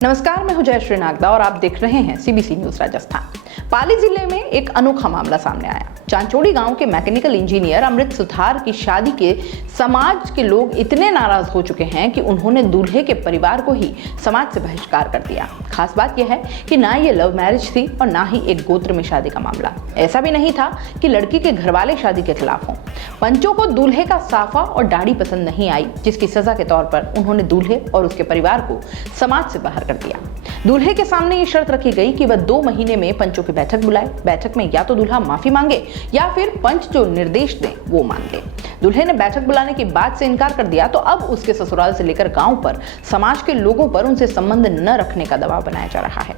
नमस्कार, मैं हूं जयश्री नागदा और आप देख रहे हैं सीबीसी न्यूज राजस्थान। पाली जिले में एक अनोखा मामला सामने आया। चांचोड़ी गांव के मैकेनिकल इंजीनियर अमृत सुथार की शादी के समाज के लोग इतने नाराज हो चुके हैं कि उन्होंने दूल्हे के परिवार को ही समाज से बहिष्कार कर दिया। खास बात यह है कि ना ये लव मैरिज थी और ना ही एक गोत्र में शादी का मामला। ऐसा भी नहीं था कि लड़की के घरवाले शादी के खिलाफ हों। पंचों को दूल्हे का साफा और दाढ़ी पसंद नहीं आई, जिसकी सजा के तौर पर उन्होंने दूल्हे और उसके परिवार को समाज से बाहर कर दिया। दूल्हे के सामने ये शर्त रखी गई कि वह 2 महीने में पंचों की बैठक बुलाए। बैठक में या तो दूल्हा माफी मांगे या फिर पंच जो निर्देश दें वो मान ले। दूल्हे ने बैठक बुलाने की बात से इनकार कर दिया तो अब उसके ससुराल से लेकर गांव पर समाज के लोगों पर उनसे संबंध न रखने का दबाव बनाया जा रहा है।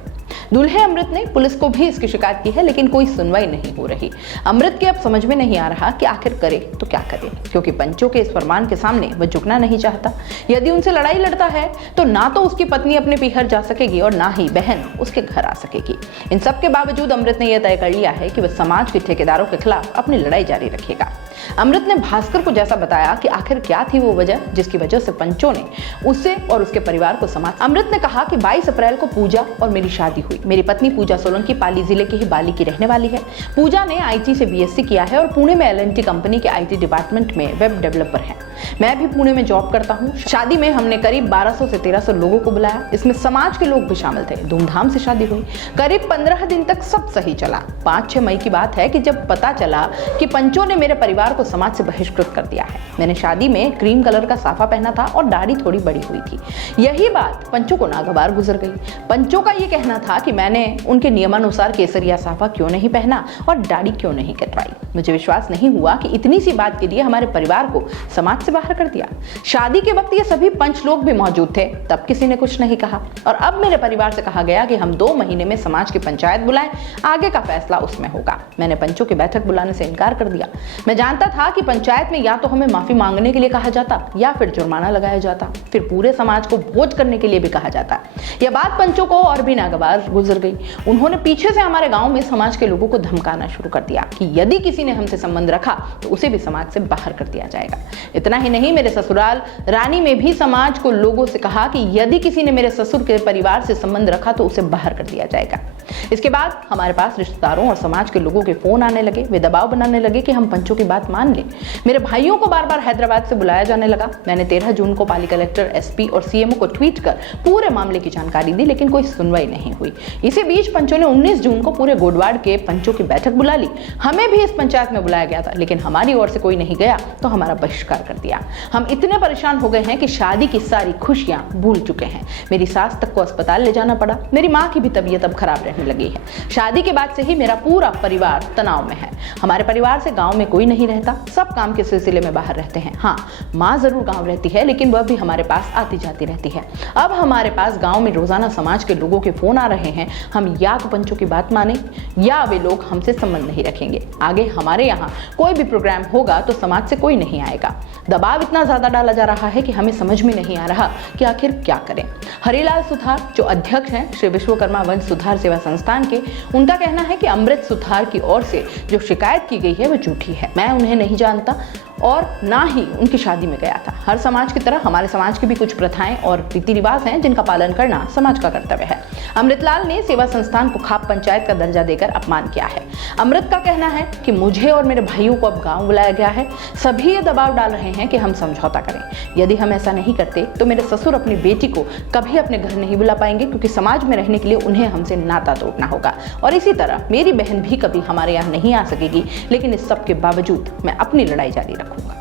दूल्हे अमृत ने पुलिस को भी इसकी शिकायत की है, लेकिन कोई सुनवाई नहीं हो रही। अमृत के अब समझ में नहीं आ रहा कि आखिर करे तो क्या करे, क्योंकि पंचों के इस फरमान के सामने वह झुकना नहीं चाहता। यदि उनसे लड़ाई लड़ता है तो ना तो उसकी पत्नी अपने पीहर जा सकेगी और ना ही बहन उसके घर आ सकेगी। इन सब के बावजूद अमृत ने यह तय कर लिया है कि वह समाज के ठेकेदारों के खिलाफ अपनी लड़ाई जारी रखेगा। अमृत ने भास्कर को जैसा बताया कि आखिर क्या थी वो वजह जिसकी वजह से पंचों ने उससे और उसके परिवार को समाज। अमृत ने कहा कि 22 अप्रैल को पूजा और मेरी शादी हुई। मेरी पत्नी पूजा सोलंकी पाली जिले की ही बाली की रहने वाली है। पूजा ने आईटी से बीएससी किया है और पुणे में एल&टी कंपनी के आईटी डिपार्टमेंट में वेब डेवलपर है। मैं भी पुणे में जॉब करता हूँ। शादी में हमने करीब 1200 से 1300 लोगों को बुलाया। इसमें समाज के लोग भी शामिल थे। धूमधाम से शादी हुई। करीब 15 दिन तक सब सही चला। 5-6 मई की बात है कि जब पता चला कि पंचों ने मेरे परिवार को समाज से बहिष्कृत कर दिया है। मैंने शादी में क्रीम कलर का साफा पहना था और दाढ़ी थोड़ी बड़ी हुई थी। यही बात पंचों को नागवार गुजर गई। पंचों का ये कहना था कि मैंने उनके नियमानुसार केसरिया साफा क्यों नहीं पहना और दाढ़ी क्यों नहीं कटवाई। मुझे विश्वास नहीं हुआ कि इतनी सी बात के लिए हमारे परिवार को समाज से बाहर कर दिया। शादी के वक्त ये सभी पंच लोग भी मौजूद थे, तब किसी ने कुछ नहीं कहा। और अब मेरे परिवार से कहा गया कि हम 2 महीने में समाज की पंचायत बुलाएं, आगे का फैसला उसमें होगा। मैंने पंचों की बैठक बुलाने से इनकार कर दिया। मैं जानता था कि पंचायत में या तो हमें माफी मांगने के लिए कहा जाता या फिर जुर्माना लगाया जाता, फिर पूरे समाज को भोज करने के लिए भी कहा जाता। यह बात पंचों को और भी नागवार गुजर गई। उन्होंने पीछे से हमारे गांव में समाज के लोगों को धमकाना शुरू कर दिया कि यदि किसी ने हमसे संबंध रखा तो उसे भी समाज से बाहर कर दिया जाएगा। इतना ही नहीं, मेरे ससुराल रानी में भी समाज को लोगों से कहा कि यदि किसी ने मेरे ससुर के परिवार से संबंध रखा तो उसे बाहर कर दिया जाएगा। इसके बाद हमारे पास रिश्तेदारों और समाज के लोगों के फोन आने लगे। वे दबाव बनाने लगे कि हम पंचों की बात मान लें। मेरे भाइयों को बार बार हैदराबाद से बुलाया जाने लगा। मैंने 13 जून को पाली कलेक्टर, एसपी और सीएमओ को ट्वीट कर पूरे मामले की जानकारी दी, लेकिन कोई सुनवाई नहीं हुई। इसी बीच पंचों ने 19 जून को पूरे गोडवाड़ के पंचों की बैठक बुला ली। हमें भी इस पंचायत में बुलाया गया था, लेकिन हमारी ओर से कोई नहीं गया तो हमारा बहिष्कार कर दिया। हम इतने परेशान हो गए हैं कि शादी की सारी खुशियां भूल चुके हैं। मेरी सास तक को अस्पताल ले जाना पड़ा। मेरी माँ की भी तबीयत अब खराब रहने लगी है। शादी के बाद से ही मेरा पूरा परिवार तनाव में है। हमारे परिवार से गांव में कोई नहीं रहता, सब काम के सिलसिले में बाहर रहते हैं। हाँ, माँ जरूर गांव रहती है, लेकिन वह भी हमारे पास आती जाती रहती है। अब हमारे पास गांव में रोजाना समाज के लोगों के फोन आ रहे हैं। हम या तो पंचों की बात माने या वे लोग हमसे संबंध नहीं रखेंगे। आगे हमारे यहाँ कोई भी प्रोग्राम होगा तो समाज से कोई नहीं आएगा। दबाव इतना ज्यादा डाला जा रहा है कि हमें समझ में नहीं आ रहा कि आखिर क्या करें। हरिलाल सुथार जो अध्यक्ष हैं श्री विश्वकर्मा वंश सुधार सेवा संस्थान के, उनका कहना है कि अमृत सुथार की ओर से जो शिकायत की गई है वो झूठी है। मैं उन्हें नहीं जानता और ना ही उनकी शादी में गया था। हर समाज की तरह हमारे समाज की भी कुछ प्रथाएं और रीति रिवाज हैं जिनका पालन करना समाज का कर्तव्य है। अमृतलाल ने सेवा संस्थान को खाप पंचायत का दर्जा देकर अपमान किया है। अमृत का कहना है कि मुझे और मेरे भाइयों को अब गांव बुलाया गया है। सभी ये दबाव डाल रहे हैं कि हम समझौता करें। यदि हम ऐसा नहीं करते तो मेरे ससुर अपनी बेटी को कभी अपने घर नहीं बुला पाएंगे, क्योंकि समाज में रहने के लिए उन्हें हमसे नाता तोड़ना होगा। और इसी तरह मेरी बहन भी कभी हमारे यहाँ नहीं आ सकेगी। लेकिन इस सब के बावजूद मैं अपनी लड़ाई जारी रखूंगा।